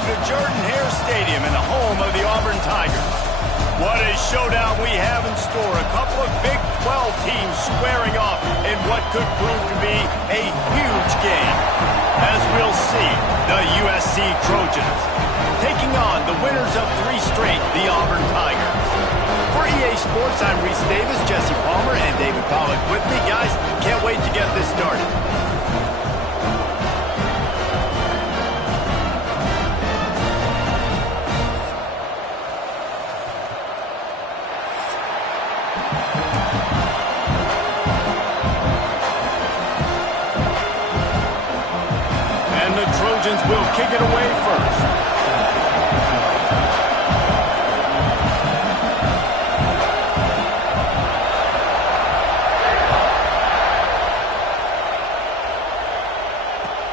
welcome to Jordan-Hare Stadium in the home of the Auburn Tigers. What a showdown we have in store. A couple of Big 12 teams squaring off in what could prove to be a huge game. As we'll see, the USC Trojans taking on the winners of 3 straight, the Auburn Tigers. For EA Sports, I'm Reese Davis, Jesse Palmer, and David Pollack with me. Guys, can't wait to get this started. And the Trojans will kick it away first.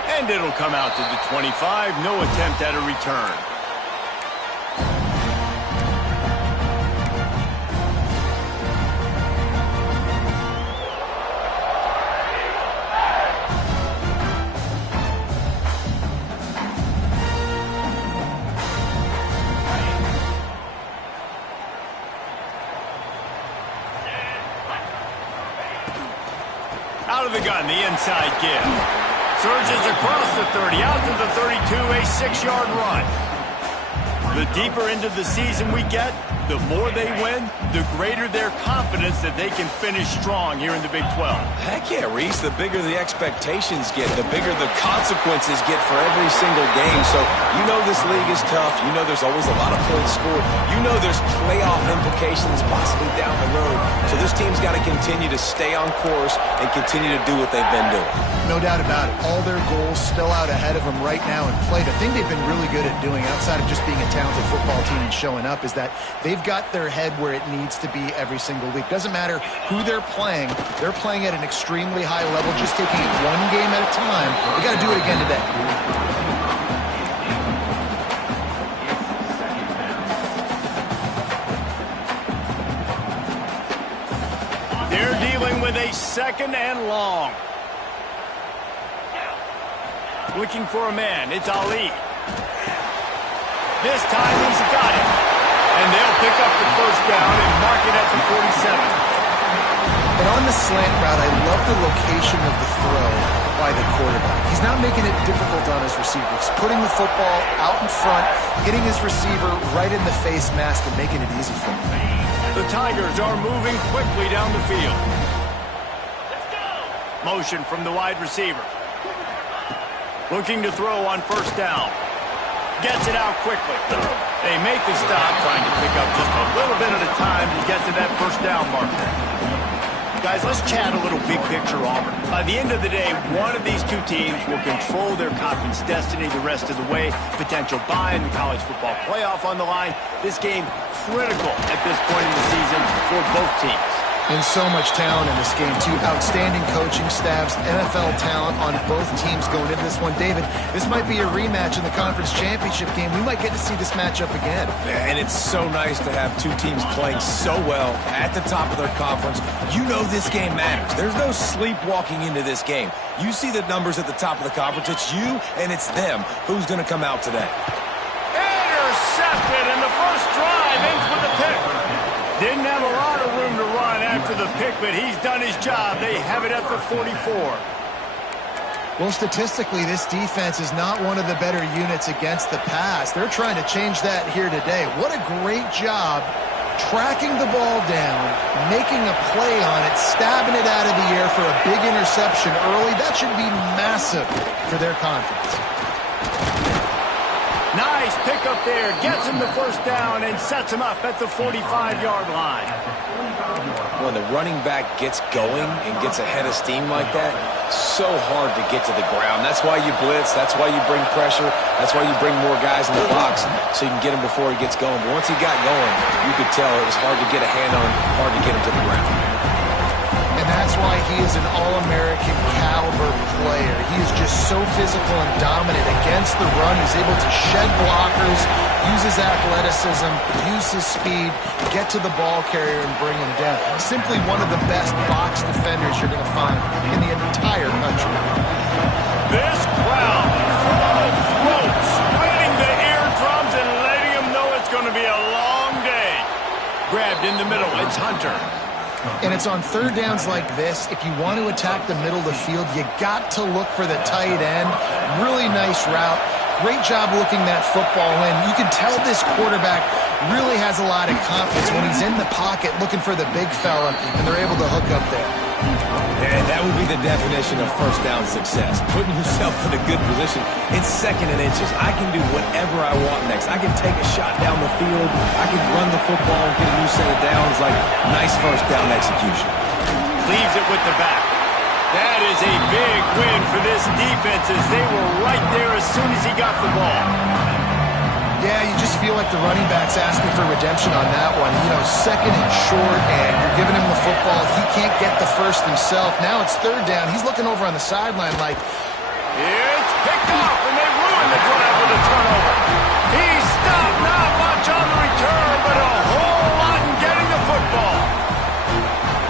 And it'll come out to the 25. No attempt at a return. Out of the gun, the inside give. Surges across the 30, out to the 32, a 6-yard run. The deeper into the season we get, the more they win, the greater their confidence that they can finish strong here in the Big 12. Heck yeah, Reese. The bigger the expectations get, the bigger the consequences get for every single game. So you know this league is tough. You know there's always a lot of points scored. You know there's playoff implications possibly down the road. So this team's got to continue to stay on course and continue to do what they've been doing. No doubt about it. All their goals still out ahead of them right now in play. The thing they've been really good at doing, outside of just being a talented football team and showing up, is that they've got their head where it needs to be every single week. Doesn't matter who they're playing at an extremely high level, just taking it one game at a time. They got to do it again today. They're dealing with a 2nd and long. Looking for a man, it's Ali. This time he's got it. And they'll pick up the first down and mark it at the 47. And on the slant route, I love the location of the throw by the quarterback. He's not making it difficult on his receiver. He's putting the football out in front, hitting his receiver right in the face mask and making it easy for him. The Tigers are moving quickly down the field. Let's go. Motion from the wide receiver. Looking to throw on first down. Gets it out quickly. They make the stop, trying to pick up just a little bit at a time to get to that first down marker. Guys, let's chat a little big picture Auburn. By the end of the day, one of these two teams will control their conference destiny the rest of the way. Potential bye in the college football playoff on the line. This game critical at this point in the season for both teams. And so much talent in this game, too. Outstanding coaching staffs, NFL talent on both teams going into this one. David, this might be a rematch in the conference championship game. We might get to see this matchup again. And it's so nice to have two teams playing so well at the top of their conference. You know this game matters. There's no sleepwalking into this game. You see the numbers at the top of the conference. It's you and it's them. Who's going to come out today? Intercepted, and the first drive ends with a pick. Didn't have a lot of room to run after the pick, but he's done his job. They have it at the 44. Well, statistically, this defense is not one of the better units against the pass. They're trying to change that here today. What a great job tracking the ball down, making a play on it, stabbing it out of the air for a big interception early. That should be massive for their confidence. Nice pick up there, gets him the first down and sets him up at the 45-yard line. When the running back gets going and gets ahead of steam like that, so hard to get to the ground. That's why you blitz. That's why you bring pressure. That's why you bring more guys in the box so you can get him before he gets going. But once he got going, you could tell it was hard to get a hand on him, hard to get him to the ground. And that's why he is an All-American caliber player. He is just so physical and dominant against the run. He's able to shed blockers, use his athleticism, use his speed, get to the ball carrier and bring him down. Simply one of the best box defenders you're going to find in the entire country. This crowd full of throats, spreading the air grabbed in the middle. It's Hunter. And it's on third downs like this. If you want to attack the middle of the field, you got to look for the tight end. Really nice route. Great job looking that football in. You can tell this quarterback really has a lot of confidence when he's in the pocket looking for the big fella, and they're able to hook up there. And that would be the definition of first down success. Putting yourself in a good position. It's second and inches. I can do whatever I want next. I can take a shot down the field. I can run the football and get a new set of downs. Like, nice first down execution. Leaves it with the back. That is a big win for this defense as they were right there as soon as he got the ball. Yeah, you just feel like the running back's asking for redemption on that one. You know, second and short, and you're giving him the football. He can't get the first himself. Now it's third down. He's looking over on the sideline like... It's picked off, and they ruin the drive with a turnover. He stopped, not much on the return, but a whole lot in getting the football.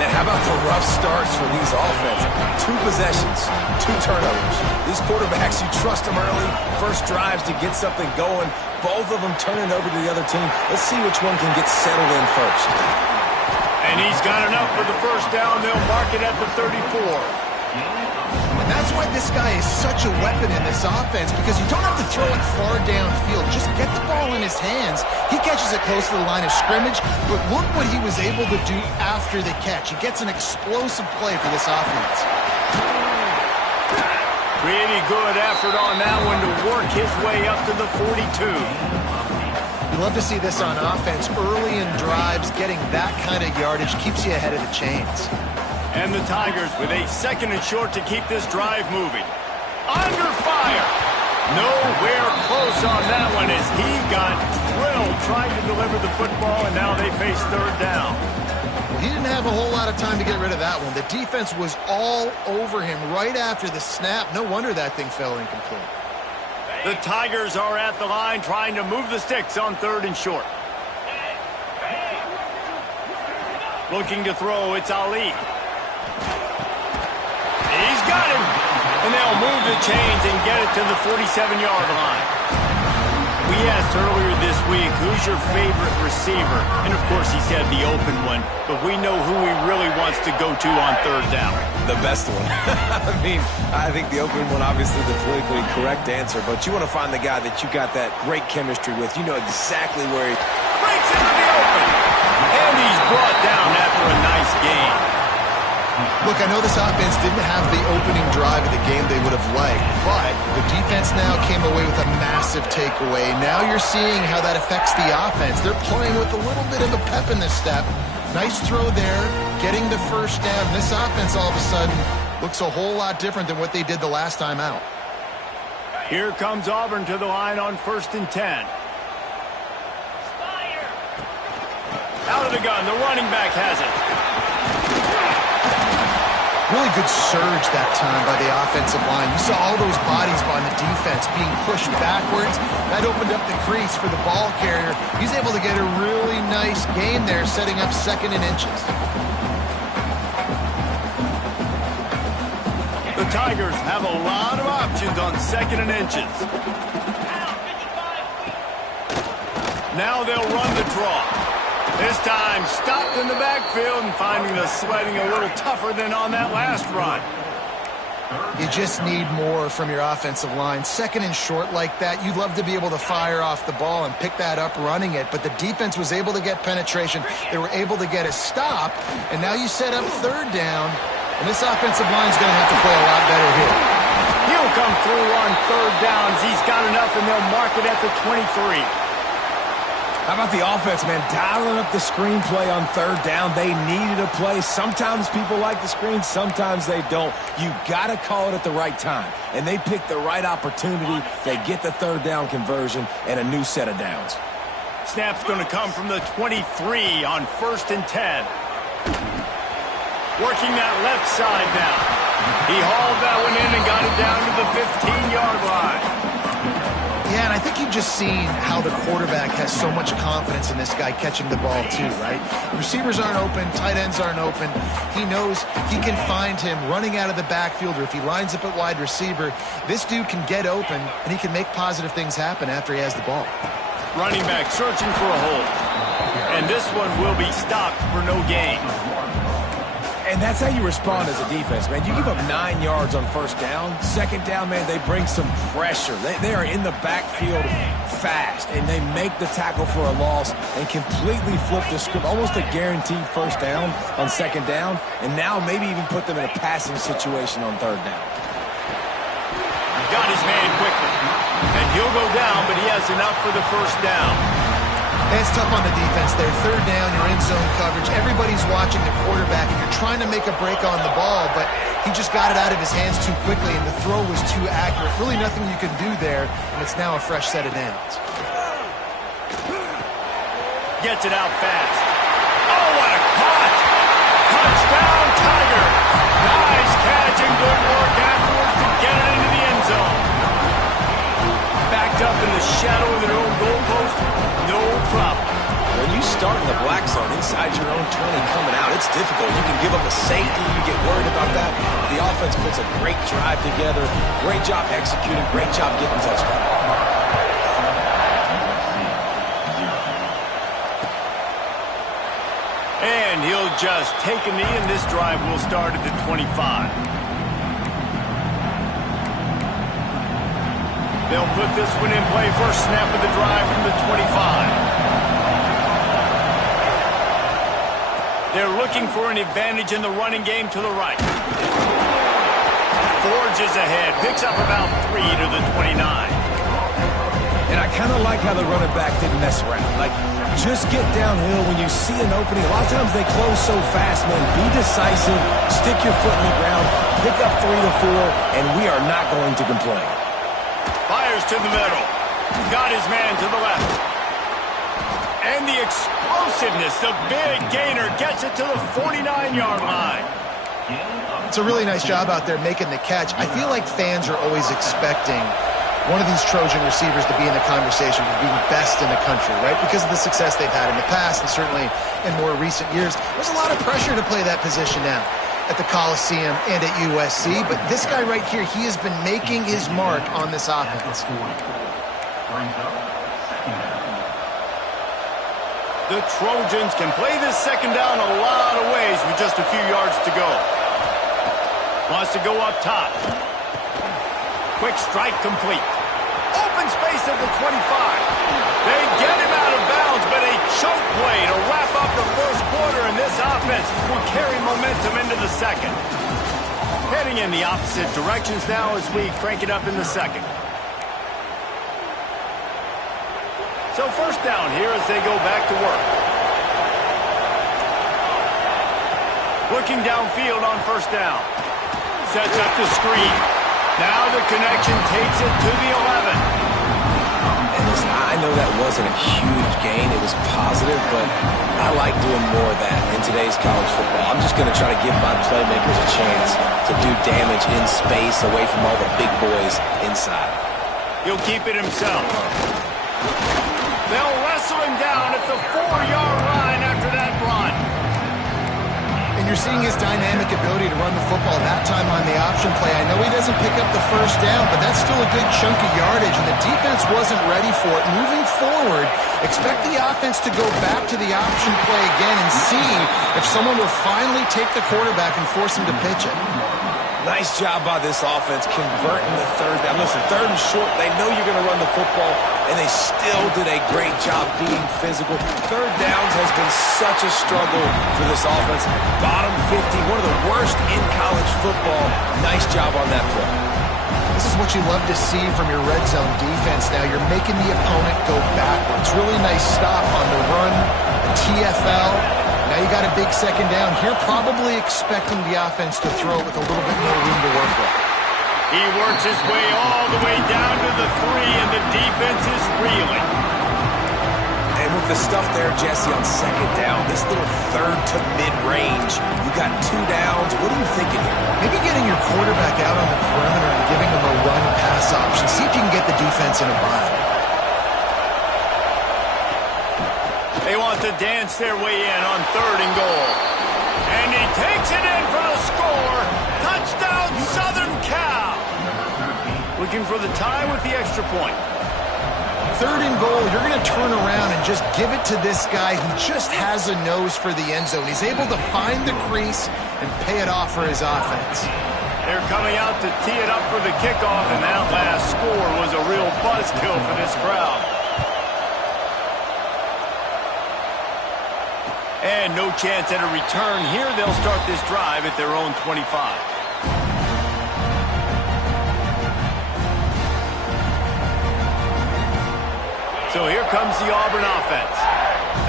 And how about the rough starts for these offenses? 2 possessions, 2 turnovers. These quarterbacks, you trust them early. First drives to get something going. Both of them turning over to the other team. Let's see which one can get settled in first. And he's got enough for the first down. They'll mark it at the 34. And that's why this guy is such a weapon in this offense, because you don't have to throw it far downfield. Just get the ball in his hands. He catches it close to the line of scrimmage, but look what he was able to do after the catch. He gets an explosive play for this offense. Pretty good effort on that one to work his way up to the 42. You love to see this on offense. Early in drives, getting that kind of yardage keeps you ahead of the chains. And the Tigers with a second and short to keep this drive moving. Under fire. Nowhere close on that one as he got drilled trying to deliver the football, and now they face third down. He didn't have a whole lot of time to get rid of that one. The defense was all over him right after the snap. No wonder that thing fell incomplete. The Tigers are at the line trying to move the sticks on third and short. Looking to throw, it's Ali. He's got him. And they'll move the chains and get it to the 47-yard line. We asked earlier this week, who's your favorite receiver? And, of course, he said the open one. But we know who he really wants to go to on third down. The best one. I mean, I think the open one, obviously the politically correct answer. But you want to find the guy that you got that great chemistry with. You know exactly where he breaks into the open. And he's brought down after a nice game. Look, I know this offense didn't have the opening drive of the game they would have liked, but the defense now came away with a massive takeaway. Now you're seeing how that affects the offense. They're playing with a little bit of a pep in this step. Nice throw there, getting the first down. This offense all of a sudden looks a whole lot different than what they did the last time out. Here comes Auburn to the line on 1st and 10. Out of the gun, the running back has it. Really good surge that time by the offensive line. You saw all those bodies on the defense being pushed backwards. That opened up the crease for the ball carrier. He's able to get a really nice gain there, setting up second and inches. The Tigers have a lot of options on second and inches. Now they'll run the draw. This time, stopped in the backfield and finding the sledding a little tougher than on that last run. You just need more from your offensive line. Second and short like that, you'd love to be able to fire off the ball and pick that up running it, but the defense was able to get penetration. They were able to get a stop, and now you set up third down, and this offensive line is going to have to play a lot better here. He'll come through on third downs. He's got enough, and they'll mark it at the 23. How about the offense, man? Dialing up the screenplay on third down. They needed a play. Sometimes people like the screen, sometimes they don't. You got to call it at the right time. And they picked the right opportunity. They get the third down conversion and a new set of downs. Snap's going to come from the 23 on 1st and 10. Working that left side now. He hauled that one in and got it down to the 15-yard line. Yeah, and I think you've just seen how the quarterback has so much confidence in this guy catching the ball too, right? Receivers aren't open, tight ends aren't open. He knows he can find him running out of the backfield, or if he lines up at wide receiver, this dude can get open, and he can make positive things happen after he has the ball. Running back searching for a hole. And this one will be stopped for no gain. And that's how you respond as a defense, man. You give up 9 yards on first down. Second down, man, they bring some pressure. They are in the backfield fast, and they make the tackle for a loss and completely flip the script. Almost a guaranteed first down on second down, and now maybe even put them in a passing situation on third down. Got his man quickly. And he'll go down, but he has enough for the first down. It's tough on the defense there. Third down, you're in zone coverage. Everybody's watching the quarterback, and you're trying to make a break on the ball, but he just got it out of his hands too quickly, and the throw was too accurate. Really nothing you can do there, and it's now a fresh set of downs. Gets it out fast. Oh, what a catch! Touchdown, Tiger! Nice catch and good work afterwards to get it into the end zone. Backed up in the shadow of their own goalpost, no problem. When you start in the black zone inside your own 20 coming out, it's difficult. You can give up a safety. You get worried about that. The offense puts a great drive together. Great job executing. Great job getting touchdown. And he'll just take a knee, and this drive will start at the 25. They'll put this one in play. First snap of the drive from the 25. They're looking for an advantage in the running game to the right. Forges ahead. Picks up about 3 to the 29. And I kind of like how the running back didn't mess around. Like, just get downhill when you see an opening. A lot of times they close so fast, man. Be decisive. Stick your foot in the ground. Pick up 3 to 4, and we are not going to complain. Fires to the middle. Got his man to the left. And the explosiveness, the big gainer, gets it to the 49-yard line. It's a really nice job out there making the catch. I feel like fans are always expecting one of these Trojan receivers to be in the conversation for being best in the country, right? Because of the success they've had in the past and certainly in more recent years. There's a lot of pressure to play that position now at the Coliseum and at USC. But this guy right here, he has been making his mark on this offense. The Trojans can play this second down a lot of ways with just a few yards to go. Wants to go up top. Quick strike complete. Open space at the 25. They get him out of bounds, but a choke play to wrap up the first quarter, and this offense will carry momentum into the second. Heading in the opposite directions now as we crank it up in the second. So first down here as they go back to work. Looking downfield on first down. Sets up the screen. Now the connection takes it to the 11. And listen, I know that wasn't a huge gain. It was positive, but I like doing more of that in today's college football. I'm just going to try to give my playmakers a chance to do damage in space away from all the big boys inside. He'll keep it himself. They'll wrestle him down at the 4-yard line after that run. And you're seeing his dynamic ability to run the football that time on the option play. I know he doesn't pick up the first down, but that's still a good chunk of yardage, and the defense wasn't ready for it. Moving forward, expect the offense to go back to the option play again and see if someone will finally take the quarterback and force him to pitch it. Nice job by this offense converting the third down. Listen, third and short, they know you're going to run the football, and they still did a great job being physical. Third downs has been such a struggle for this offense. Bottom 50, one of the worst in college football. Nice job on that play. This is what you love to see from your red zone defense now. You're making the opponent go backwards. Really nice stop on the run, the TFL. Now you got a big second down. Here probably expecting the offense to throw with a little bit more room to work with. He works his way all the way down to the 3, and the defense is reeling. And with the stuff there, Jesse, on second down, this little third to mid-range, you got 2 downs. What are you thinking here? Maybe getting your quarterback out on the perimeter and giving him a run-pass option. See if you can get the defense in a bind. They want to dance their way in on 3rd and goal. And he takes it in for the score. Touchdown, Southern Cal. Looking for the tie with the extra point. 3rd and goal, you're going to turn around and just give it to this guy who just has a nose for the end zone. He's able to find the crease and pay it off for his offense. They're coming out to tee it up for the kickoff, and that last score was a real buzzkill for this crowd. And no chance at a return here. They'll start this drive at their own 25. So here comes the Auburn offense.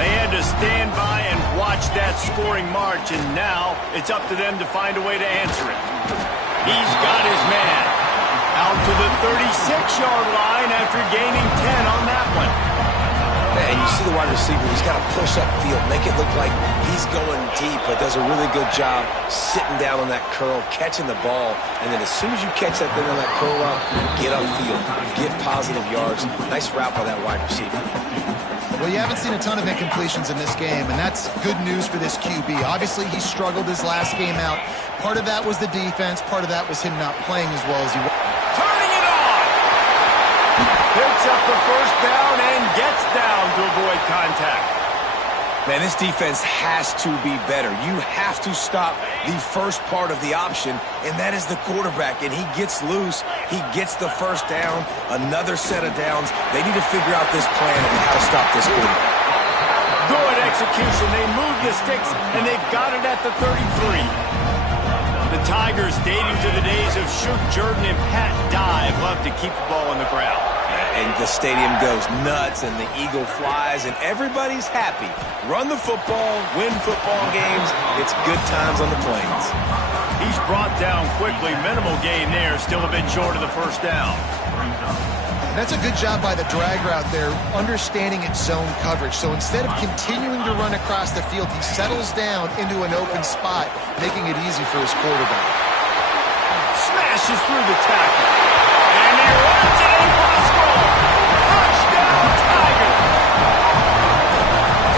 They had to stand by and watch that scoring march, and now it's up to them to find a way to answer it. He's got his man out to the 36-yard line after gaining 10 on that one. And you see the wide receiver, he's got to push upfield, make it look like he's going deep, but does a really good job sitting down on that curl, catching the ball, and then as soon as you catch that thing on that curl route, get upfield, get positive yards. Nice route by that wide receiver. Well, you haven't seen a ton of incompletions in this game, and that's good news for this QB. Obviously, he struggled his last game out. Part of that was the defense. Part of that was him not playing as well as he was. Turning it on! Picks up the first down and gets down to avoid contact. Man, this defense has to be better. You have to stop the first part of the option, and that is the quarterback. And he gets loose. He gets the first down, another set of downs. They need to figure out this plan and how to stop this quarterback. Good execution. They move the sticks, and they've got it at the 33. The Tigers, dating to the days of Shoot Jordan and Pat Dye, love to keep the ball on the ground. And the stadium goes nuts, and the eagle flies, and everybody's happy. Run the football, win football games. It's good times on the plains. He's brought down quickly. Minimal gain there. Still a bit short of the first down. That's a good job by the drag route there, understanding its zone coverage. So instead of continuing to run across the field, he settles down into an open spot, making it easy for his quarterback. Smashes through the tackle. And he runs it in for a score. Touchdown, Tiger.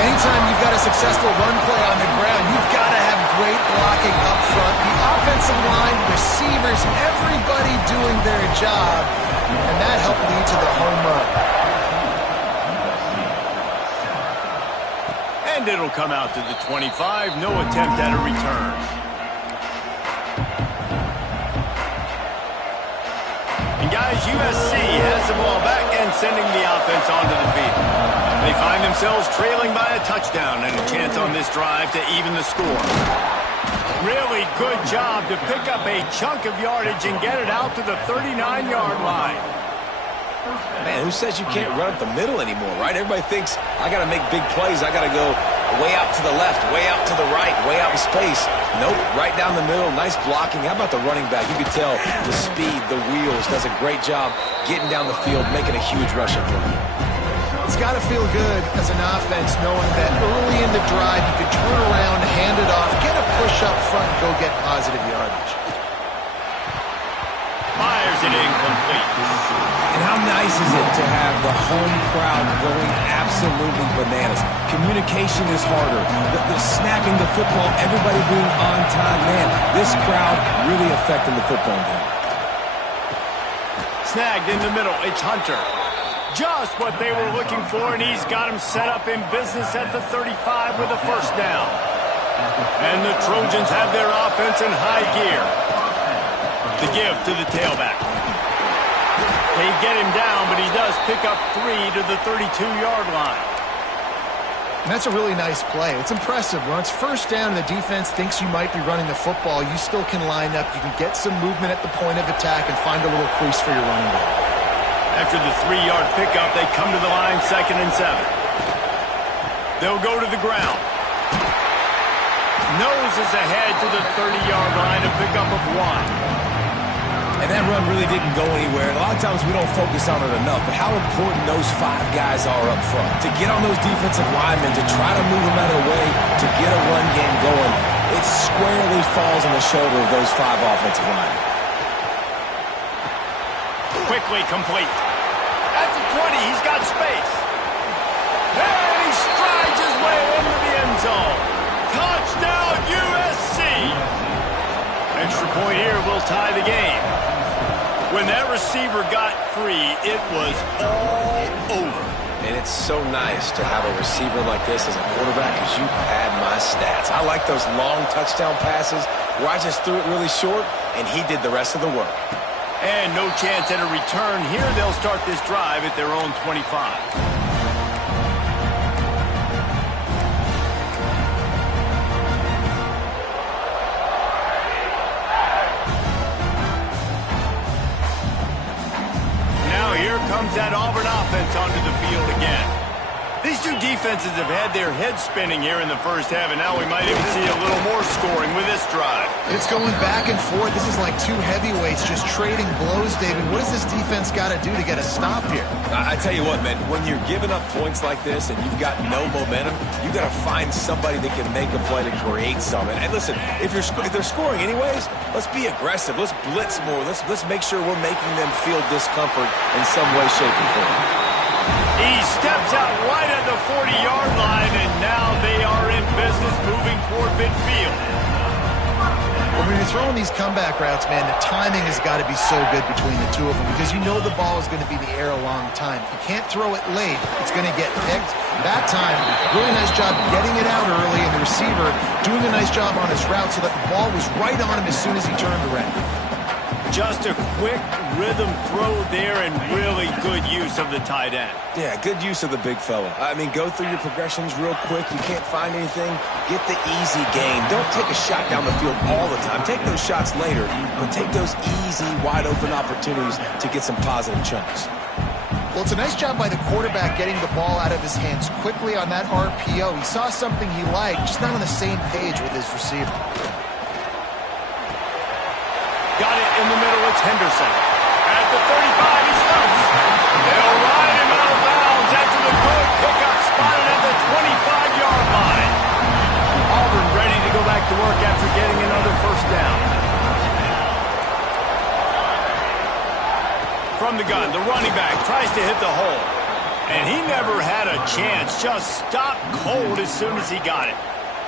Anytime you've got a successful run play on the ground, you've got to have great blocking up front. The offensive line, receivers, everybody doing their job. And that helped lead to the home run. And it'll come out to the 25. No attempt at a return. And guys, USC has the ball back and sending the offense onto the field. They find themselves trailing by a touchdown and a chance on this drive to even the score. Really good job to pick up a chunk of yardage and get it out to the 39-yard line. Man, who says you can't run up the middle anymore, right? Everybody thinks, I got to make big plays. I got to go way out to the left, way out to the right, way out in space. Nope, right down the middle. Nice blocking. How about the running back? You can tell the speed, the wheels, does a great job getting down the field, making a huge rushing play. It's got to feel good as an offense knowing that early in the drive you could turn around, hand it off, get a push up front, and go get positive yardage. Fires it incomplete. And how nice is it to have the home crowd going absolutely bananas? Communication is harder. The snapping the football, everybody being on time. Man, this crowd really affecting the football game. Snagged in the middle. It's Hunter. Just what they were looking for, and he's got him set up in business at the 35 with a first down. And the Trojans have their offense in high gear. The give to the tailback. They get him down, but he does pick up 3 to the 32-yard line. And that's a really nice play. It's impressive. When it's first down, the defense thinks you might be running the football. You still can line up. You can get some movement at the point of attack and find a little crease for your running back. After the 3-yard pickup, they come to the line 2nd and 7. They'll go to the ground. Noses ahead to the 30-yard line, a pickup of 1. And that run really didn't go anywhere. And a lot of times we don't focus on it enough, but how important those 5 guys are up front. To get on those defensive linemen, to try to move them out of the way, to get a run game going, it squarely falls on the shoulder of those 5 offensive linemen. Quickly complete. At the 20, he's got space. And he strides his way into the end zone. Touchdown, USC! Extra point here will tie the game. When that receiver got free, it was all over. And it's so nice to have a receiver like this as a quarterback because you pad my stats. I like those long touchdown passes where I just threw it really short and he did the rest of the work. And no chance at a return here. They'll start this drive at their own 25. Comes that Auburn offense onto the field again. These two defenses have had their heads spinning here in the first half, and now we might even see a little more scoring with this drive. It's going back and forth. This is like two heavyweights just trading blows, David. What does this defense got to do to get a stop here? I tell you what, man, when you're giving up points like this and you've got no momentum, you got to find somebody that can make a play to create something. And listen, if they're scoring anyways, let's be aggressive. Let's blitz more. Let's make sure we're making them feel discomfort in some way, shape, or form. He steps out right at the 40-yard line, and now they are in business moving toward midfield. Well, when you're throwing these comeback routes, man, the timing has got to be so good between the two of them because you know the ball is going to be in the air a long time. You can't throw it late. It's going to get picked. That time, really nice job getting it out early, and the receiver doing a nice job on his route so that the ball was right on him as soon as he turned around. Just a quick rhythm throw there and really good use of the tight end. Yeah, good use of the big fella. I mean, go through your progressions real quick. You can't find anything. Get the easy gain. Don't take a shot down the field all the time. Take those shots later, but take those easy, wide-open opportunities to get some positive chunks. Well, it's a nice job by the quarterback getting the ball out of his hands quickly on that RPO. He saw something he liked, just not on the same page with his receiver. Got it in the middle. It's Henderson. At the 35, he stops. They'll ride him out of bounds after the good pickup spotted at the 25-yard line. Auburn ready to go back to work after getting another first down. From the gun, the running back tries to hit the hole. And he never had a chance. Just stopped cold as soon as he got it.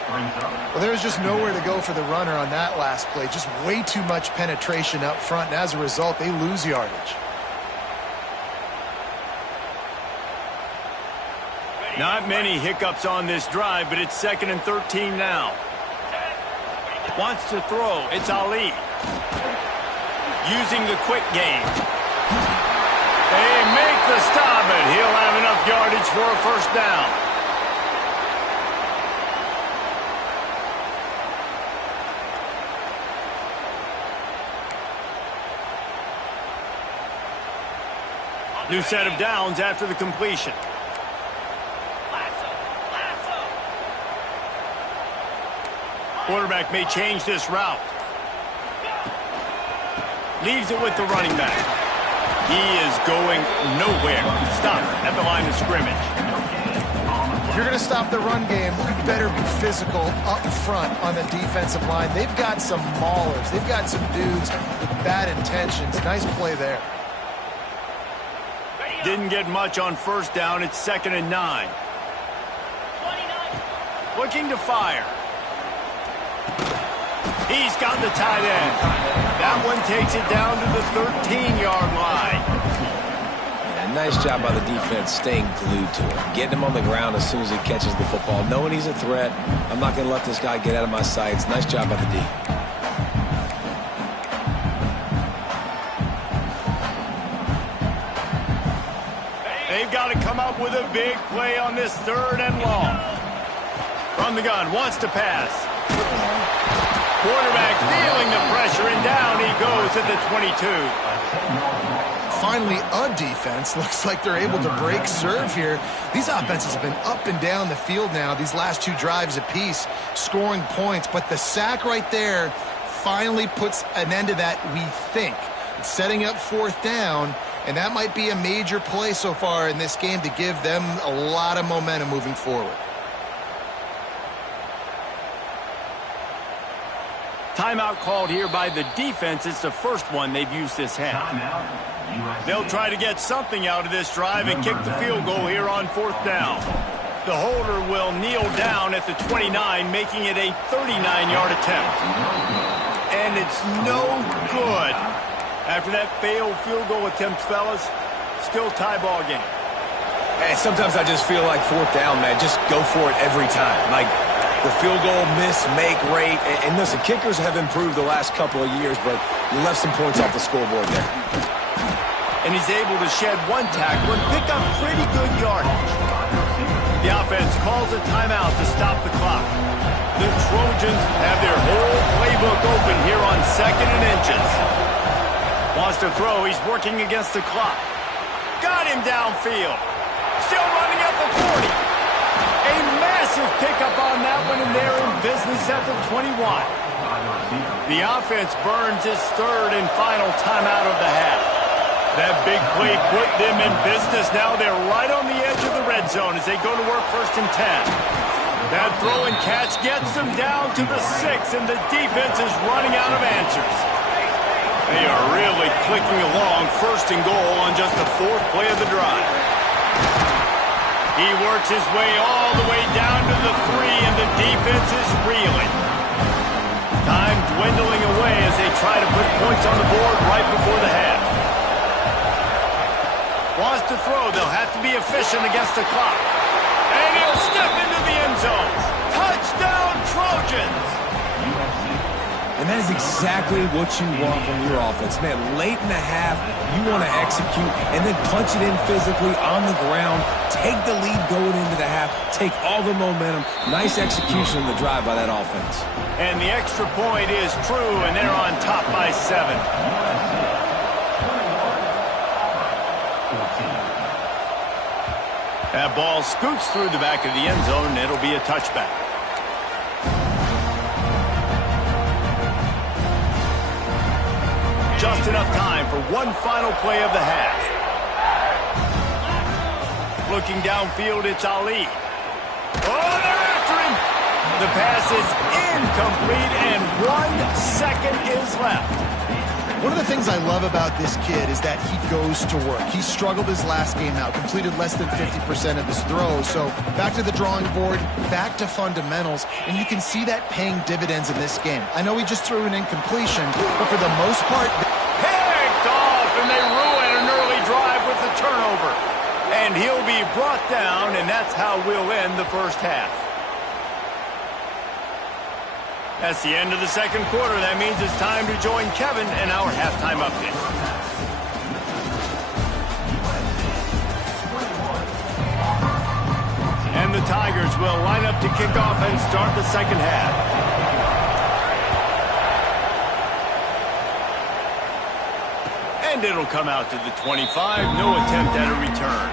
Well, there's just nowhere to go for the runner on that last play. Just way too much penetration up front, and as a result, they lose yardage. Not many hiccups on this drive, but it's 2nd and 13 now. Wants to throw. It's Ali. Using the quick game. They make the stop, but he'll have enough yardage for a first down. New set of downs after the completion. Quarterback may change this route. Leaves it with the running back. He is going nowhere. Stop at the line of scrimmage. If you're going to stop the run game, you better be physical up front on the defensive line. They've got some maulers. They've got some dudes with bad intentions. Nice play there. Didn't get much on first down. It's 2nd and 9. Looking to fire. He's got the tight end. That one takes it down to the 13-yard line. Yeah, nice job by the defense staying glued to him. Getting him on the ground as soon as he catches the football. Knowing he's a threat. I'm not going to let this guy get out of my sights. Nice job by the D. They've got to come up with a big play on this 3rd and long. From the gun, wants to pass. Quarterback feeling the pressure, and down he goes at the 22. Finally, a defense. Looks like they're able to break serve here. These offenses have been up and down the field now, these last 2 drives apiece, scoring points. But the sack right there finally puts an end to that, we think. It's setting up 4th down. And that might be a major play so far in this game to give them a lot of momentum moving forward. Timeout called here by the defense. It's the first one they've used this half. They'll try to get something out of this drive and kick the field goal here on 4th down. The holder will kneel down at the 29, making it a 39-yard attempt. And it's no good. After that failed field goal attempt, fellas, still tie ball game. And sometimes I just feel like fourth down, man, just go for it every time. Like the field goal miss-make rate. And listen, kickers have improved the last couple of years, but you left some points off the scoreboard there. And he's able to shed one tackle and pick up pretty good yardage. The offense calls a timeout to stop the clock. The Trojans have their whole playbook open here on 2nd and inches. Wants to throw. He's working against the clock. Got him downfield. Still running at the 40. A massive pickup on that one, and they're in business at the 21. The offense burns its 3rd and final timeout of the half. That big play put them in business. Now they're right on the edge of the red zone as they go to work 1st and 10. That throw and catch gets them down to the 6, and the defense is running out of answers. They are really clicking along 1st and goal on just the 4th play of the drive. He works his way all the way down to the 3, and the defense is reeling. Time dwindling away as they try to put points on the board right before the half. Wants to throw. They'll have to be efficient against the clock. And he'll step into the end zone. Touchdown, Trojans! And that is exactly what you want from your offense. Man, late in the half, you want to execute and then punch it in physically on the ground. Take the lead going into the half. Take all the momentum. Nice execution in the drive by that offense. And the extra point is true, and they're on top by 7. That ball scoots through the back of the end zone, and it'll be a touchback. Just enough time for one final play of the half. Looking downfield, it's Ali. Oh, they're after him! The pass is incomplete, and 1 second is left. One of the things I love about this kid is that he goes to work. He struggled his last game out, completed less than 50% of his throws. So back to the drawing board, back to fundamentals, and you can see that paying dividends in this game. I know he just threw an incompletion, but for the most part... Picked off, and they ruin an early drive with the turnover. And he'll be brought down, and that's how we'll end the first half. That's the end of the 2nd quarter. That means it's time to join Kevin in our halftime update. And the Tigers will line up to kick off and start the 2nd half. And it'll come out to the 25. No attempt at a return.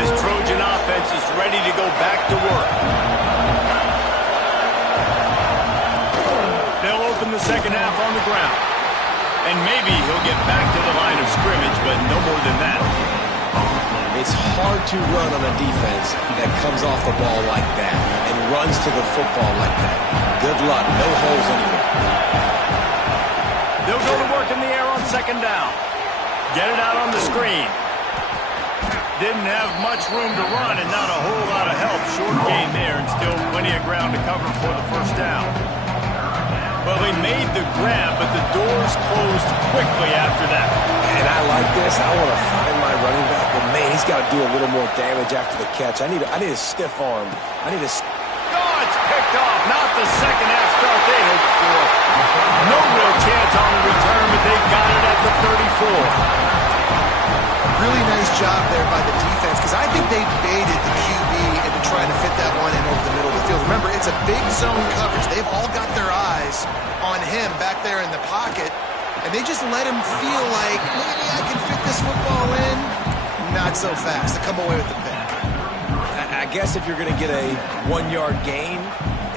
This Trojan offense is ready to go back to work. They'll open the 2nd half on the ground. And maybe he'll get back to the line of scrimmage, but no more than that. It's hard to run on a defense that comes off the ball like that and runs to the football like that. Good luck. No holes anywhere. They'll go to work in the air on 2nd down. Get it out on the screen. Didn't have much room to run and not a whole lot of help. Short gain there and still plenty of ground to cover for the 1st down. Well, they made the grab, but the doors closed quickly after that. And I like this. I want to find my running back, but man, he's got to do a little more damage after the catch. I need a stiff arm. Oh, it's picked off. Not the 2nd half start they hoped for. No real chance on the return, but they got it at the 34. Really nice job there by the defense, because I think they baited the QB into trying to fit that one in over the middle of the field. Remember, it's a big zone coverage. They've all got their eyes on him back there in the pocket, and they just let him feel like, maybe I can fit this football in. Not so fast to come away with the pick. I guess if you're going to get a 1-yard gain,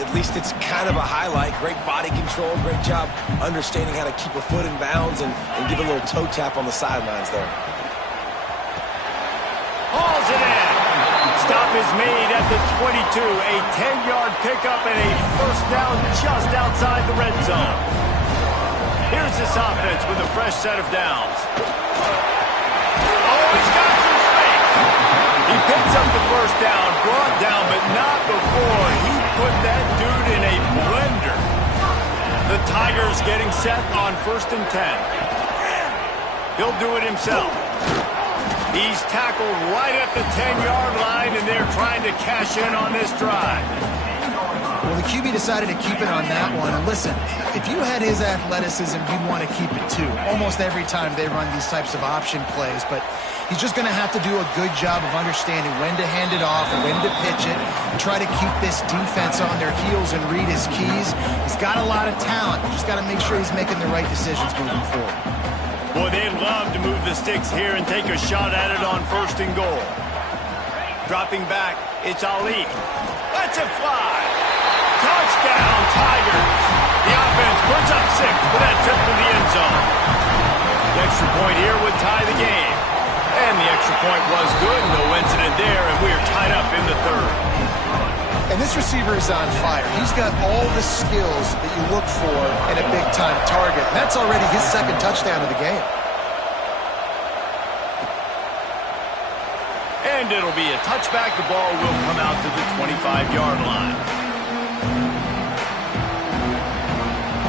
at least it's kind of a highlight. Great body control, great job understanding how to keep a foot in bounds and give a little toe tap on the sidelines there. Hauls it in. Stop is made at the 22. A 10-yard pickup and a 1st down just outside the red zone. Here's this offense with a fresh set of downs. Oh, he's got some space. He picks up the 1st down, brought down, but not before he put that dude in a blender. The Tigers getting set on 1st and 10. He'll do it himself. He's tackled right at the 10-yard line, and they're trying to cash in on this drive. Well, the QB decided to keep it on that one. And listen, if you had his athleticism, you'd want to keep it too. Almost every time they run these types of option plays. But he's just going to have to do a good job of understanding when to hand it off, when to pitch it, and try to keep this defense on their heels and read his keys. He's got a lot of talent. Just got to make sure he's making the right decisions moving forward. Boy, they'd love to move the sticks here and take a shot at it on 1st and goal. Dropping back, it's Ali. Let's it fly. Touchdown, Tigers. The offense puts up 6 for that trip to the end zone. The extra point here would tie the game. And the extra point was good. No incident there, and we are tied up in the 3rd. And this receiver is on fire. He's got all the skills that you look for in a big-time target. And that's already his 2nd touchdown of the game. And it'll be a touchback. The ball will come out to the 25-yard line.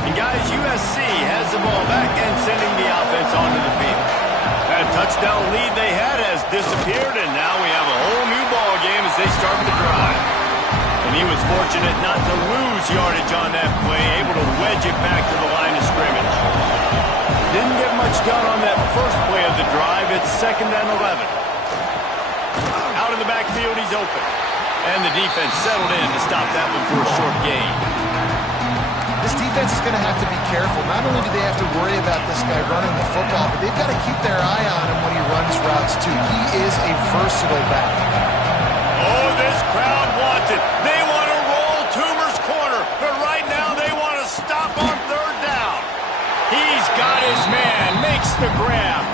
And guys, USC has the ball back and sending the offense onto the field. That touchdown lead they had has disappeared, and now we have a whole new ball game as they start the drive. And he was fortunate not to lose yardage on that play, able to wedge it back to the line of scrimmage. Didn't get much done on that first play of the drive. It's 2nd and 11. Out of the backfield, he's open. And the defense settled in to stop that one for a short gain. This defense is going to have to be careful. Not only do they have to worry about this guy running the football, but they've got to keep their eye on him when he runs routes, too. He is a versatile back. Oh, this crowd wants it. They want to roll Toomer's corner, but right now they want to stop on 3rd down. He's got his man, makes the grab.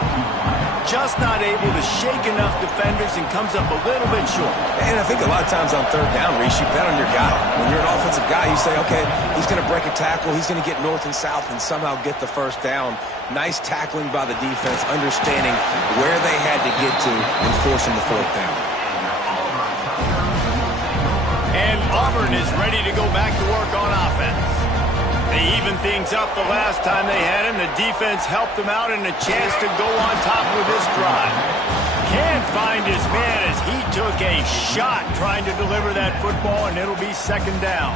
Just not able to shake enough defenders and comes up a little bit short. And I think a lot of times on 3rd down, Reese, you bet on your guy. When you're an offensive guy, you say, okay, he's going to break a tackle, he's going to get north and south and somehow get the 1st down. Nice tackling by the defense, understanding where they had to get to and forcing the 4th down. And Auburn is ready to go back to work on offense. They evened things up the last time they had him. The defense helped them out and a chance to go on top with this drive. Can't find his man as he took a shot trying to deliver that football, and it'll be 2nd down.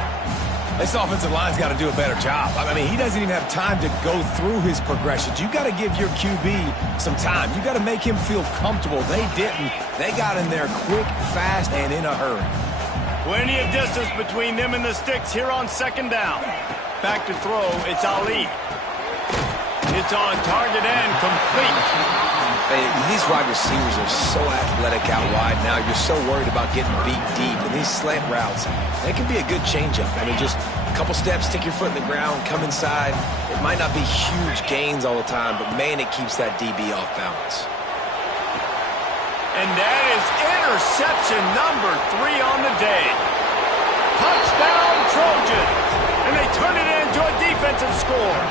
This offensive line's got to do a better job. I mean, he doesn't even have time to go through his progressions. You got to give your QB some time. You got to make him feel comfortable. They didn't. They got in there quick, fast, and in a hurry. Plenty of distance between them and the sticks here on 2nd down. Back to throw, it's Ali. It's on target and complete. Hey, these wide receivers are so athletic out wide now. You're so worried about getting beat deep. And these slant routes, they can be a good changeup. I mean, just a couple steps, stick your foot in the ground, come inside. It might not be huge gains all the time, but, man, it keeps that DB off balance. And that is interception number 3 on the day. Touchdown, Trojans. And they turn it into a defensive score.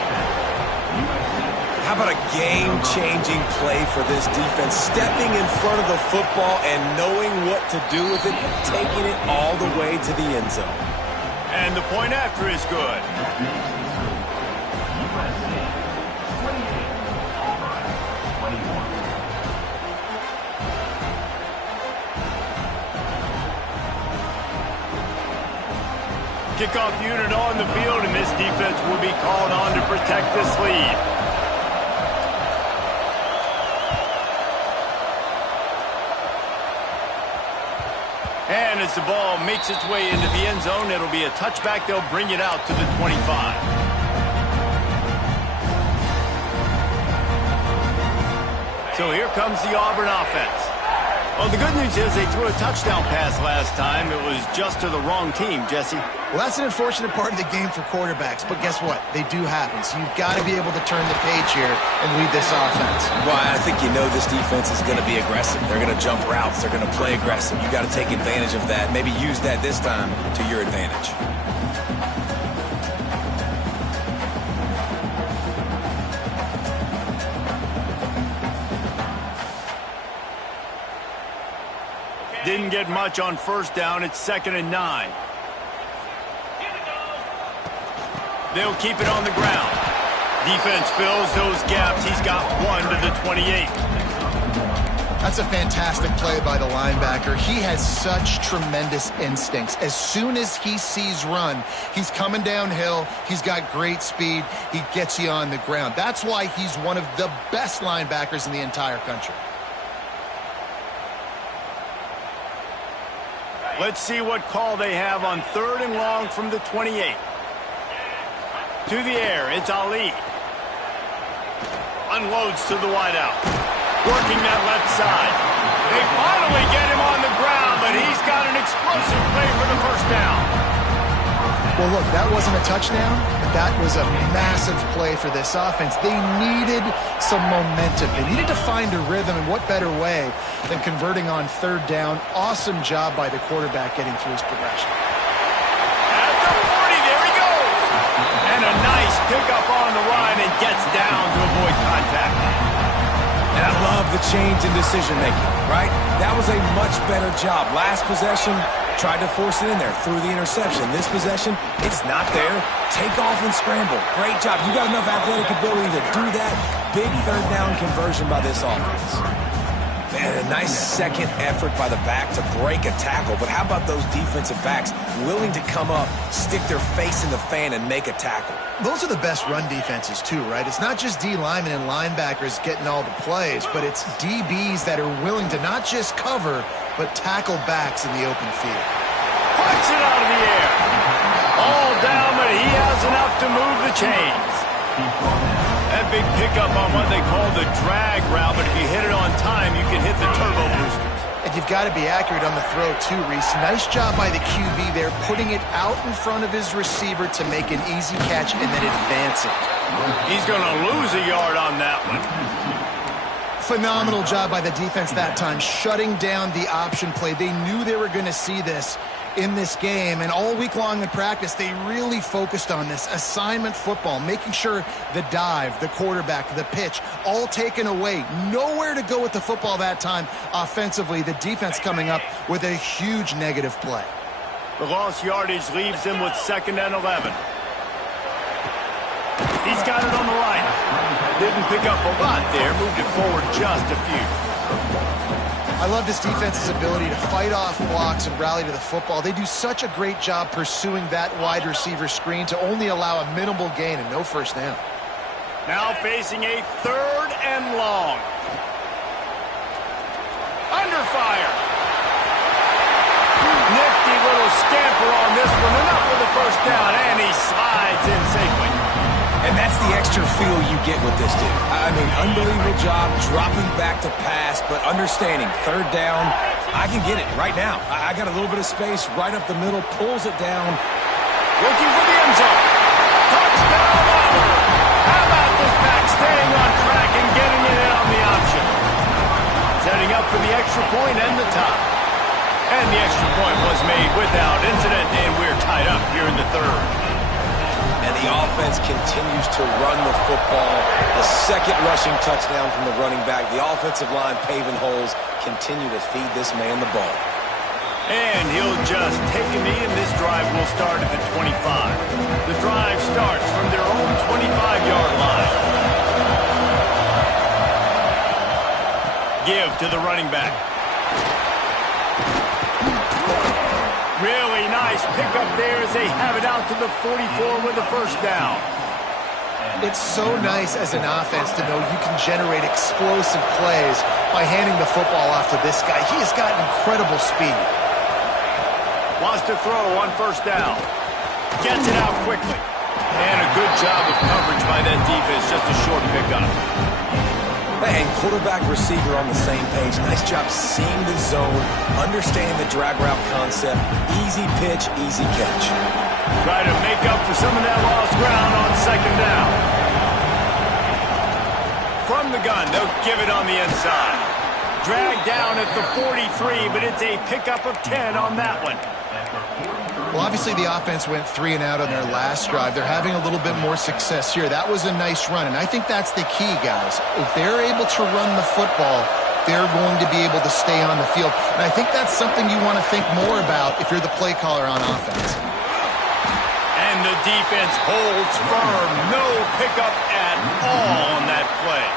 How about a game-changing play for this defense? Stepping in front of the football and knowing what to do with it, taking it all the way to the end zone. And the point after is good. Kickoff unit on the field, and this defense will be called on to protect this lead. And as the ball makes its way into the end zone, it'll be a touchback. They'll bring it out to the 25. So here comes the Auburn offense. Well, the good news is they threw a touchdown pass last time. It was just to the wrong team, Jesse. Well, that's an unfortunate part of the game for quarterbacks, but guess what? They do happen, so you've got to be able to turn the page here and lead this offense. Well, I think you know this defense is going to be aggressive. They're going to jump routes. They're going to play aggressive. You've got to take advantage of that. Maybe use that this time to your advantage. Didn't get much on 1st down. It's 2nd and 9. They'll keep it on the ground. Defense fills those gaps. He's got 1 to the 28. That's a fantastic play by the linebacker. He has such tremendous instincts. As soon as he sees run, he's coming downhill. He's got great speed. He gets you on the ground. That's why he's one of the best linebackers in the entire country. Let's see what call they have on 3rd and long from the 28. To the air, it's Ali. Unloads to the wideout. Working that left side. They finally get him on the ground, but he's got an explosive play for the first down. Well, look, that wasn't a touchdown, but that was a massive play for this offense. They needed some momentum. They needed to find a rhythm, and what better way than converting on 3rd down. Awesome job by the quarterback getting through his progression. At the 40, there he goes. And a nice pickup on the run and gets down to avoid contact. And I love the change in decision-making, right? That was a much better job. Last possession, tried to force it in there, threw the interception. This possession, it's not there. Take off and scramble. Great job. You got enough athletic ability to do that. Big 3rd down conversion by this offense. Man, a nice second effort by the back to break a tackle. But how about those defensive backs willing to come up, stick their face in the fan, and make a tackle? Those are the best run defenses, too, right? It's not just D linemen and linebackers getting all the plays, but it's DBs that are willing to not just cover, but tackle backs in the open field. Puts it out of the air. All down, but he has enough to move the chains. That big pickup on what they call the drag route, but if you hit it on time, you can hit the turbo boosters. And you've got to be accurate on the throw, too, Reese. Nice job by the QB there, putting it out in front of his receiver to make an easy catch and then advance it. He's going to lose a yard on that one. Phenomenal job by the defense that time, shutting down the option play. They knew they were going to see this in this game, and all week long in practice, they really focused on this assignment football, making sure the dive, the quarterback, the pitch, all taken away. Nowhere to go with the football that time offensively. The defense coming up with a huge negative play. The lost yardage leaves him with 2nd and 11. He's got it on the right. Didn't pick up a lot there, moved it forward just a few. I love this defense's ability to fight off blocks and rally to the football. They do such a great job pursuing that wide receiver screen to only allow a minimal gain and no first down. Now facing a 3rd and long. Under fire. Nifty little scamper on this one. Enough for the first down, and he slides in safely. And that's the extra feel you get with this dude. I mean, unbelievable job dropping back to pass, but understanding 3rd down, I can get it right now. I got a little bit of space right up the middle, pulls it down. Looking for the end zone. Touchdown, Auburn. How about this back staying on track and getting it in on the option? Setting up for the extra point and the tie. And the extra point was made without incident, and we're tied up here in the 3rd. And the offense continues to run the football. A 2nd rushing touchdown from the running back. The offensive line paving holes, continue to feed this man the ball. And he'll just take a knee, and this drive will start at the 25. The drive starts from their own 25-yard line. Give to the running back. Really nice pickup there as they have it out to the 44 with the first down. It's so nice as an offense to know you can generate explosive plays by handing the football off to this guy. He has got incredible speed. Wants to throw on 1st down. Gets it out quickly. And a good job of coverage by that defense. Just a short pickup. And quarterback receiver on the same page. Nice job seeing the zone, understanding the drag route concept. Easy pitch, easy catch. Try to make up for some of that lost ground on 2nd down. From the gun, they'll give it on the inside. Dragged down at the 43, but it's a pickup of 10 on that one. Well, obviously the offense went 3 and out on their last drive. They're having a little bit more success here. That was a nice run, and I think that's the key, guys. If they're able to run the football, they're going to be able to stay on the field. And I think that's something you want to think more about if you're the play caller on offense. And the defense holds firm. No pickup at all on that play.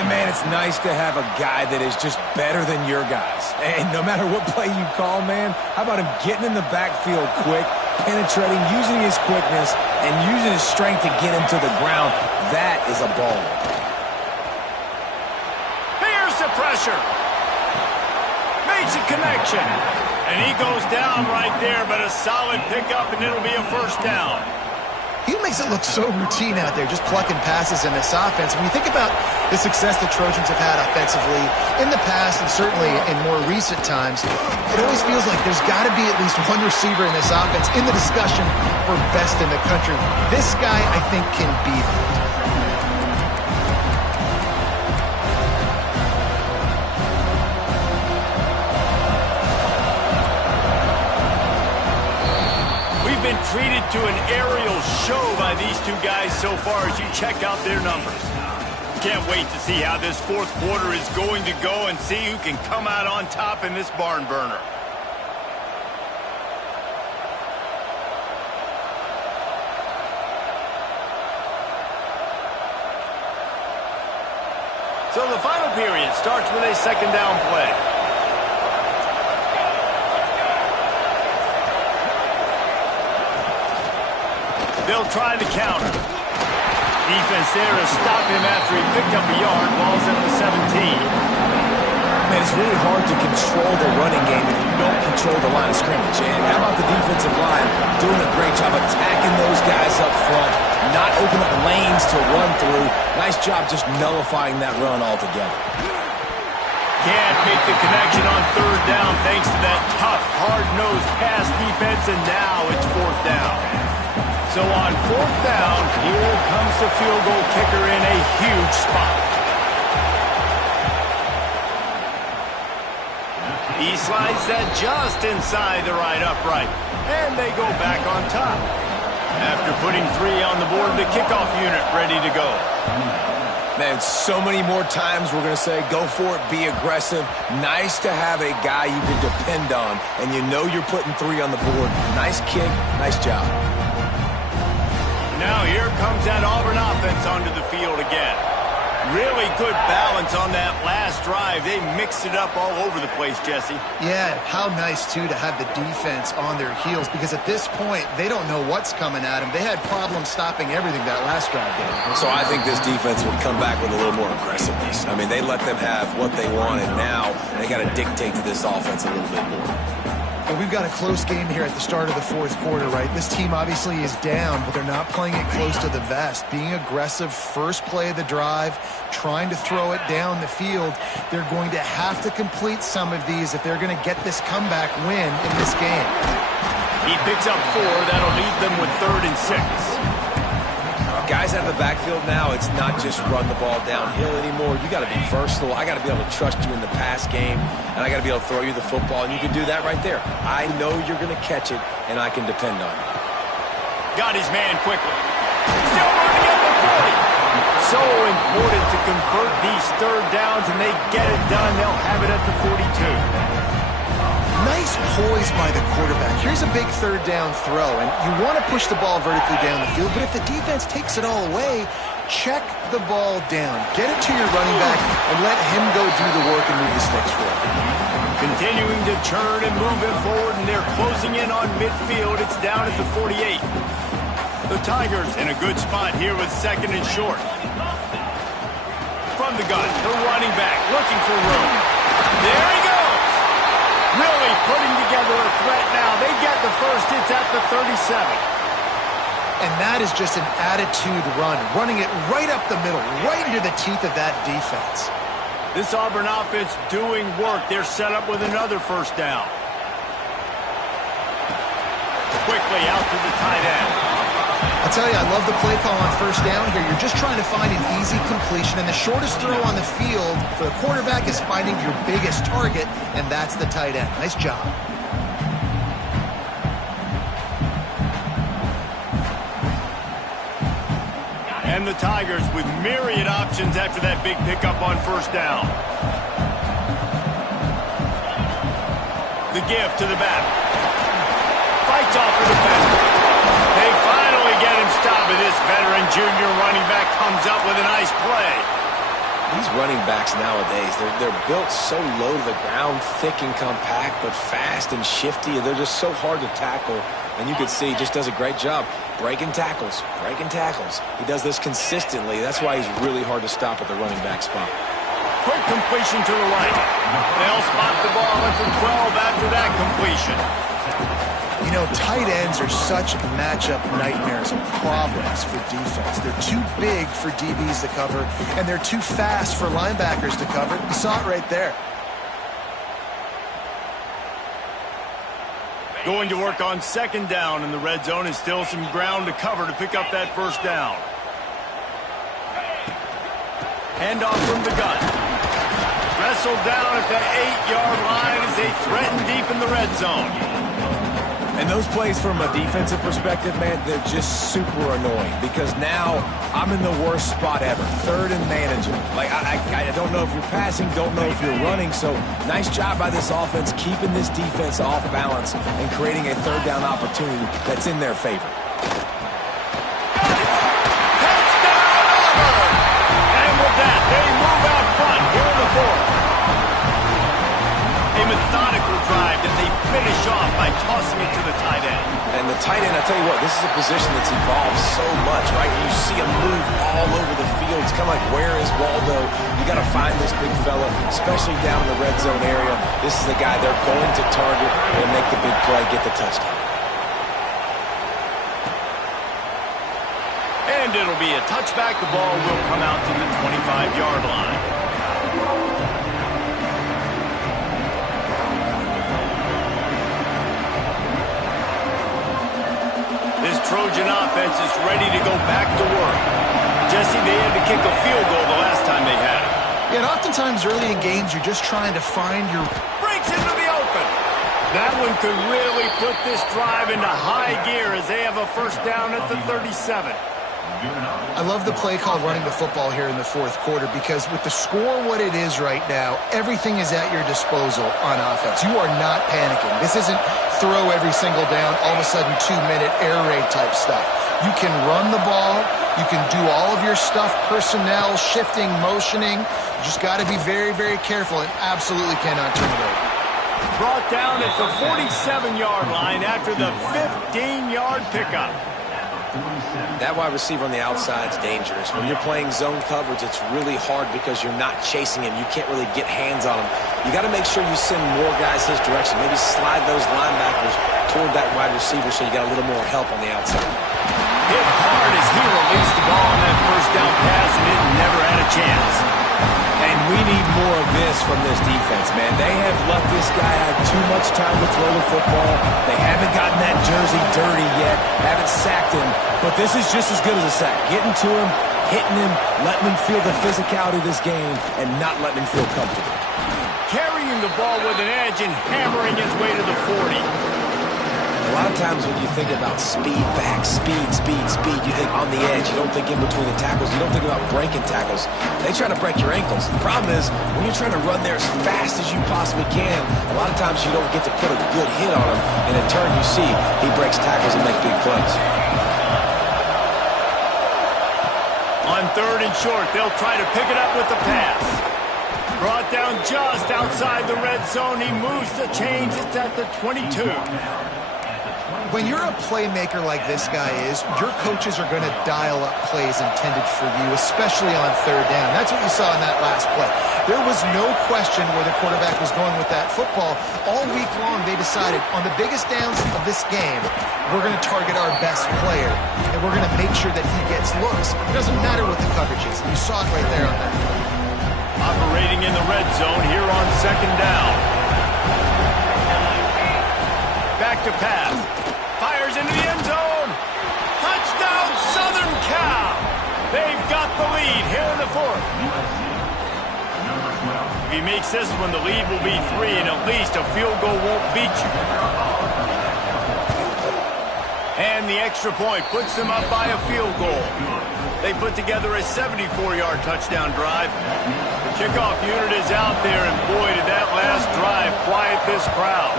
And, man, it's nice to have a guy that is just better than your guys. And no matter what play you call, man, how about him getting in the backfield quick, penetrating, using his quickness, and using his strength to get him to the ground? That is a ball. Here's the pressure. Makes a connection. And he goes down right there, but a solid pickup, and it'll be a first down. He makes it look so routine out there, just plucking passes in this offense. When you think about the success the Trojans have had offensively in the past and certainly in more recent times, it always feels like there's got to be at least one receiver in this offense in the discussion for best in the country. This guy, I think, can be that. Treated to an aerial show by these two guys so far as you check out their numbers. Can't wait to see how this fourth quarter is going to go and see who can come out on top in this barn burner. So the final period starts with a second down play. They'll try the counter. Defense there to stop him after he picked up a yard. Ball's at the 17. Man, it's really hard to control the running game if you don't control the line of scrimmage. And how about the defensive line doing a great job attacking those guys up front, not opening up lanes to run through. Nice job just nullifying that run altogether. Can't make the connection on third down thanks to that tough, hard-nosed pass defense, and now it's fourth down. So on fourth down, here comes the field goal kicker in a huge spot. He slides that just inside the right upright, and they go back on top. After putting 3 on the board, the kickoff unit ready to go. Man, so many more times we're going to say, go for it, be aggressive. Nice to have a guy you can depend on, and you know you're putting 3 on the board. Nice kick, nice job. Now here comes that Auburn offense onto the field again. Really good balance on that last drive. They mixed it up all over the place, Jesse. Yeah, how nice, too, to have the defense on their heels, because at this point, they don't know what's coming at them. They had problems stopping everything that last drive did. So I think this defense would come back with a little more aggressiveness. I mean, they let them have what they want, and now they got to dictate to this offense a little bit more. And we've got a close game here at the start of the fourth quarter, right? This team obviously is down, but they're not playing it close to the vest. Being aggressive, first play of the drive, trying to throw it down the field. They're going to have to complete some of these if they're going to get this comeback win in this game. He picks up 4. That'll leave them with 3rd and 6. Guys out of the backfield now, it's not just run the ball downhill anymore. You got to be versatile. I got to be able to trust you in the pass game, and I got to be able to throw you the football, and you can do that right there. I know you're going to catch it, and I can depend on you. Got his man quickly. Still running at the 40. So important to convert these third downs, and they get it done. They'll have it at the 42. Nice poise by the quarterback. Here's a big third down throw, and you want to push the ball vertically down the field, but if the defense takes it all away, check the ball down. Get it to your running back and let him go do the work and move the sticks for it. Continuing to turn and move it forward, and they're closing in on midfield. It's down at the 48. The Tigers in a good spot here with 2nd and short. From the gun, the running back looking for room. There he goes. Really putting together a threat now. They get the first. It's at the 37. And that is just an attitude run, running it right up the middle, right into the teeth of that defense. This Auburn offense doing work. They're set up with another first down. Quickly out to the tight end. I'll tell you, I love the play call on first down here. You're just trying to find an easy completion, and the shortest throw on the field for the quarterback is finding your biggest target, and that's the tight end. Nice job. And the Tigers with myriad options after that big pickup on first down. The give to the back. Fights off the defender. They They finally get him stopped, and this veteran junior running back comes up with a nice play. These running backs nowadays, they're built so low to the ground, thick and compact, but fast and shifty, and they're just so hard to tackle. And you can see he just does a great job breaking tackles, breaking tackles. He does this consistently. That's why he's really hard to stop at the running back spot. Quick completion to the right. They'll spot the ball at the 12 after that completion. You know, tight ends are such matchup nightmares and problems for defense. They're too big for DBs to cover, and they're too fast for linebackers to cover. You saw it right there. Going to work on second down in the red zone, and still some ground to cover to pick up that first down. Handoff from the gun. Wrestled down at the 8-yard line as they threaten deep in the red zone. And those plays from a defensive perspective, man, they're just super annoying because now I'm in the worst spot ever. Third and manageable. Like, I don't know if you're passing, don't know if you're running. So nice job by this offense keeping this defense off balance and creating a third down opportunity that's in their favor. Touchdown, Auburn! And with that, they move out front here in the fourth. A methodical drive that they finish off by tossing it to the tight end. And the tight end, I tell you what, this is a position that's evolved so much, right? You see him move all over the field. It's kind of like, where is Waldo? You got to find this big fella, especially down in the red zone area. This is the guy they're going to target and make the big play, get the touchdown. And it'll be a touchback. The ball will come out to the 25-yard line. This Trojan offense is ready to go back to work. Jesse, they had to kick a field goal the last time they had it. Yeah, and oftentimes early in games, you're just trying to find your... Breaks into the open. That one could really put this drive into high gear as they have a first down at the 37. I love the play called running the football here in the fourth quarter because with the score what it is right now, everything is at your disposal on offense. You are not panicking. This isn't throw every single down, all of a sudden 2-minute air raid type stuff. You can run the ball. You can do all of your stuff, personnel, shifting, motioning. You just got to be very, very careful and absolutely cannot turn it over. Brought down at the 47-yard line after the 15-yard pickup. That wide receiver on the outside is dangerous. When you're playing zone coverage, it's really hard because you're not chasing him. You can't really get hands on him. You got to make sure you send more guys his direction. Maybe slide those linebackers toward that wide receiver so you got a little more help on the outside. Hit hard as he released the ball on that first down pass, and it never had a chance. And we need more of this from this defense, man. They have let this guy have too much time to throw the football. They haven't gotten that jersey dirty yet, haven't sacked him. But this is just as good as a sack. Getting to him, hitting him, letting him feel the physicality of this game, and not letting him feel comfortable. Carrying the ball with an edge and hammering his way to the 40. A lot of times when you think about speed back, speed, you think on the edge. You don't think in between the tackles. You don't think about breaking tackles. They try to break your ankles. The problem is when you're trying to run there as fast as you possibly can, a lot of times you don't get to put a good hit on him, and in turn you see he breaks tackles and makes big plays. On third and short, they'll try to pick it up with the pass. Brought down just outside the red zone. He moves the chains. It's at the 22. When you're a playmaker like this guy is, your coaches are going to dial up plays intended for you, especially on third down. That's what you saw in that last play. There was no question where the quarterback was going with that football. All week long, they decided on the biggest downs of this game, we're going to target our best player, and we're going to make sure that he gets looks. It doesn't matter what the coverage is. You saw it right there on that play. Operating in the red zone here on second down. Back to pass. Fires into the end zone. Touchdown, Southern Cal. They've got the lead here in the fourth. If he makes this one, the lead will be 3, and at least a field goal won't beat you. And the extra point puts them up by a field goal. They put together a 74-yard touchdown drive. The kickoff unit is out there, and boy, did that last drive quiet this crowd.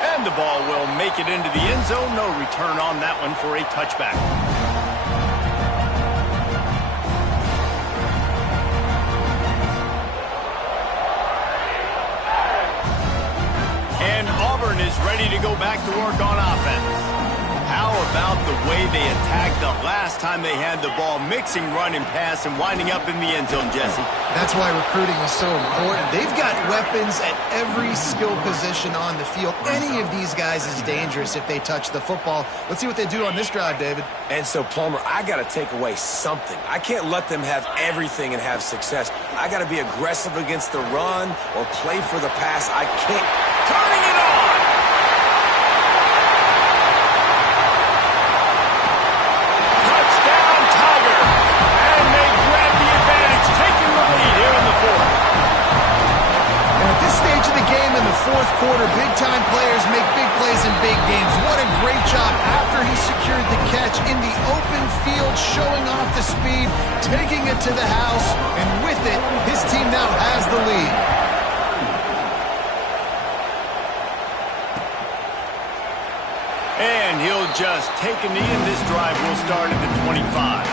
And and the ball will make it into the end zone. No return on that one for a touchback. And Auburn is ready to go back to work on offense. How about the way they attacked the last time they had the ball, mixing run and pass and winding up in the end zone, Jesse? That's why recruiting is so important. They've got weapons at every skill position on the field. Any of these guys is dangerous if they touch the football. Let's see what they do on this drive, David. And so, Plummer, I got to take away something. I can't let them have everything and have success. I got to be aggressive against the run or play for the pass. I can't. Turning it on! Touchdown, Tiger! And they grab the advantage, taking the lead here in the fourth. And at this stage of the game in the fourth quarter, big-time players make big plays in big games. What a great job after he secured the catch in the open field, showing off the speed, taking it to the house, and with it, his team now has the lead. And he'll just take a knee, and this drive will start at the 25.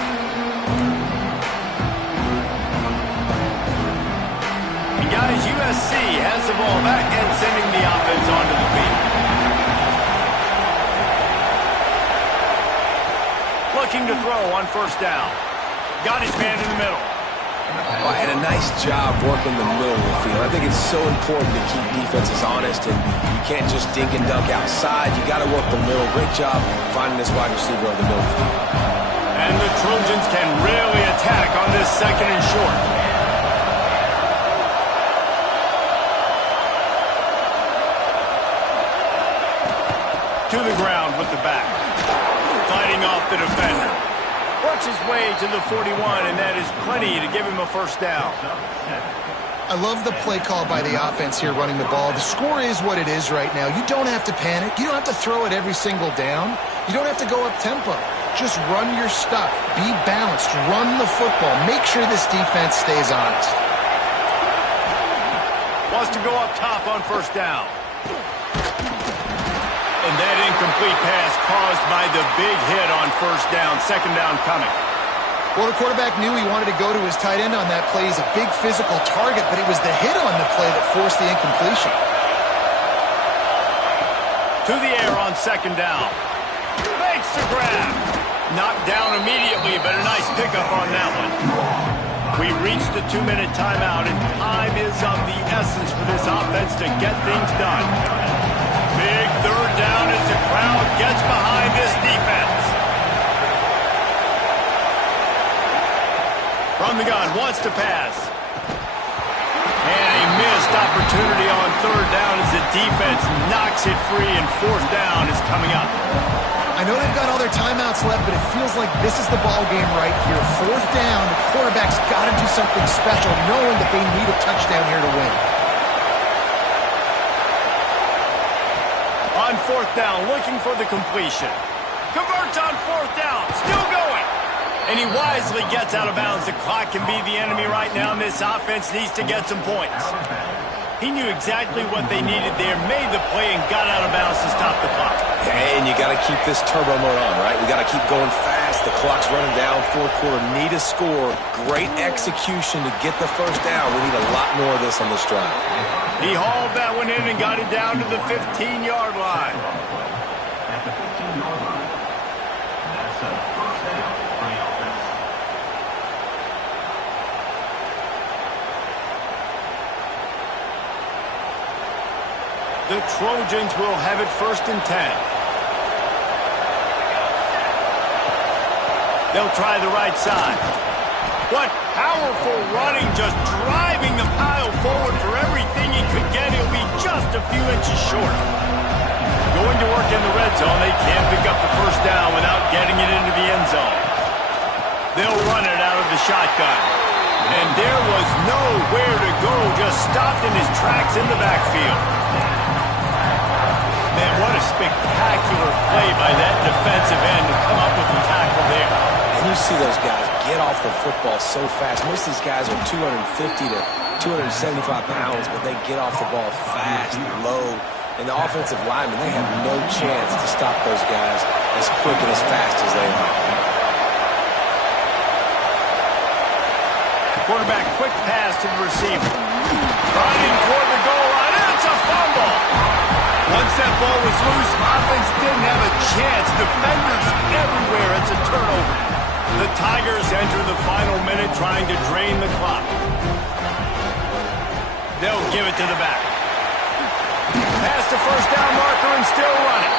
And guys, USC has the ball back and sending the offense onto the field. Looking to throw on first down. Got his man in the middle. And a nice job working the middle of the field. I think it's so important to keep defenses honest, and you can't just dink and dunk outside. You got to work the middle. Great job finding this wide receiver on the middle of the field. And the Trojans can really attack on this second and short. To the ground with the back. Fighting off the defender. Works his way to the 41, and that is plenty to give him a first down. I love the play call by the offense here running the ball. The score is what it is right now. You don't have to panic. You don't have to throw it every single down. You don't have to go up tempo. Just run your stuff. Be balanced. Run the football. Make sure this defense stays honest. Wants to go up top on first down. And that incomplete pass caused by the big hit on first down. Second down coming. Well, the quarterback knew he wanted to go to his tight end on that play. He's a big physical target, but it was the hit on the play that forced the incompletion. To the air on second down. Makes the grab. Knocked down immediately, but a nice pickup on that one. We reached the 2-minute timeout, and time is of the essence for this offense to get things done. Big third down as the crowd gets behind this defense. From the gun, wants to pass. And a missed opportunity on third down as the defense knocks it free, and fourth down is coming up. I know they've got all their timeouts left, but it feels like this is the ball game right here. Fourth down, the quarterback's got to do something special, knowing that they need a touchdown here to win. On fourth down, looking for the completion. Converts on fourth down, still going. And he wisely gets out of bounds. The clock can be the enemy right now, and this offense needs to get some points. He knew exactly what they needed there, made the play, and got out of bounds to stop the clock. Hey, and you got to keep this turbo mode on, right? We got to keep going fast. The clock's running down. Fourth quarter, need a score. Great execution to get the first down. We need a lot more of this on this drive. He hauled that one in and got it down to the 15-yard line. The Trojans will have it first and 10. They'll try the right side. What powerful running, just driving the pile forward for everything he could get. He'll be just a few inches short. Going to work in the red zone. They can't pick up the first down without getting it into the end zone. They'll run it out of the shotgun. And there was nowhere to go, just stopped in his tracks in the backfield. Man, what a spectacular play by that defensive end to come up with the tackle there. And you see those guys get off the football so fast. Most of these guys are 250 to 275 pounds, but they get off the ball fast, low, And the offensive linemen, they have no chance to stop those guys as quick and as fast as they are. Quarterback, quick pass to the receiver. Running toward the goal line, and it's a fumble. Once that ball was loose, offense didn't have a chance. Defenders everywhere. It's a turnover. The Tigers enter the final minute trying to drain the clock. They'll give it to the back. Past the first down marker and still running.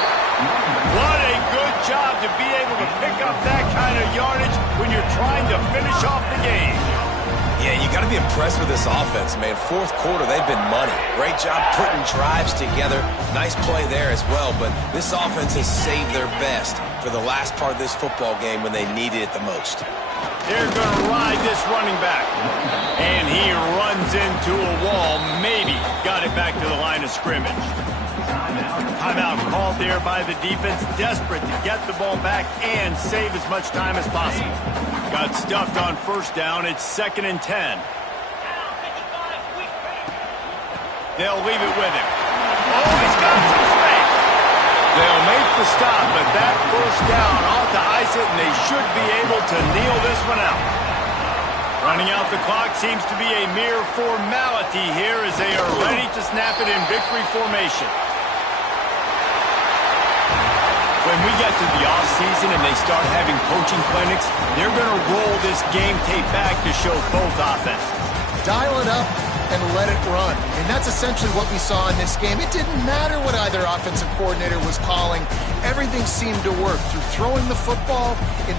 What a good job to be able to pick up that kind of yardage when you're trying to finish off the game. Yeah, you got to be impressed with this offense, man. Fourth quarter, they've been money. Great job putting drives together. Nice play there as well, but this offense has saved their best for the last part of this football game when they needed it the most. They're going to ride this running back. And he runs into a wall. Maybe got it back to the line of scrimmage. Timeout called there by the defense, desperate to get the ball back and save as much time as possible. Got stuffed on first down. It's 2nd and 10. They'll leave it with him. Oh, he's got some space. They'll make the stop, but that first down ought to ice it, and they should be able to kneel this one out. Running out the clock seems to be a mere formality here as they are ready to snap it in victory formation. When we get to the offseason and they start having coaching clinics, they're going to roll this game tape back to show both offenses. Dial it up and let it run. And that's essentially what we saw in this game. It didn't matter what either offensive coordinator was calling. Everything seemed to work through throwing the football